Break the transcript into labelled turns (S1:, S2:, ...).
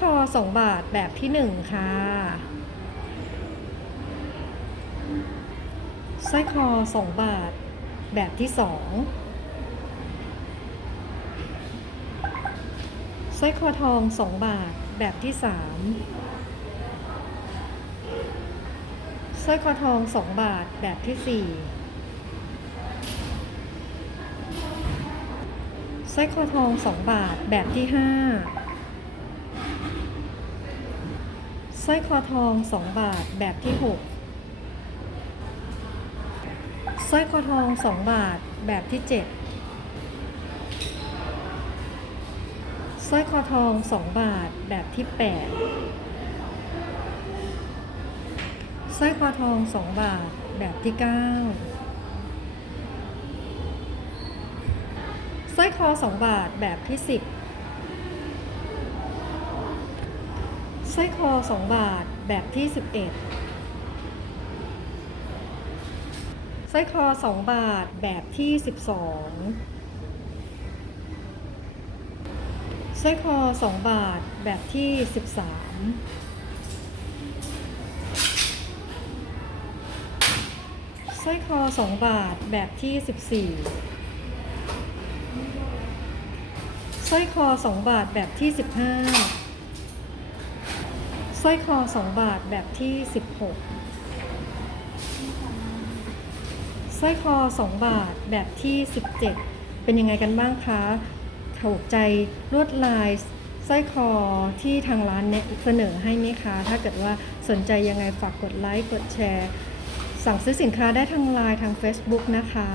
S1: คอ 2 บาทแบบที่ 1 ค่ะ สร้อยคอ 2 บาทแบบที่ 2 สร้อยคอทอง 2 บาทแบบที่ 3 สร้อยคอทอง 2 บาทแบบที่ 4สร้อยคอทอง 2 บาทแบบที่ 5ส ร้อยคอทอง 2 บาทแบบที่ 6 สร้อยคอทอง 2 บาทแบบที่ 7 สร้อยคอทอง 2 บาทแบบที่ 8 สร้อยคอทอง 2 บาทแบบที่ 9 สร้อยคอ 2 บาทแบบที่ 10 ร้อยคอ 2 บาทแบบที่ 11สร้อยคอ 2 บาทแบบที่ 12สร้อยคอ 2 บาทแบบที่ 13สร้อยคอ 2 บาทแบบที่ 14สร้อยคอ 2 บาทแบบที่ 15 สร้อยคอ2บาทแบบที่16สร้อยคอ2บาทแบบที่17เจ็ดเป็นยังไงกันบ้างคะถูกใจลวดลายสร้อยคอที่ทางร้านแนะเสนอให้ไหมคะ ถ้าเกิดว่าสนใจยังไงฝากกดไลค์ กดแชร์ สั่งซื้อสินค้าได้ทางไลน์ทาง Facebook นะคะ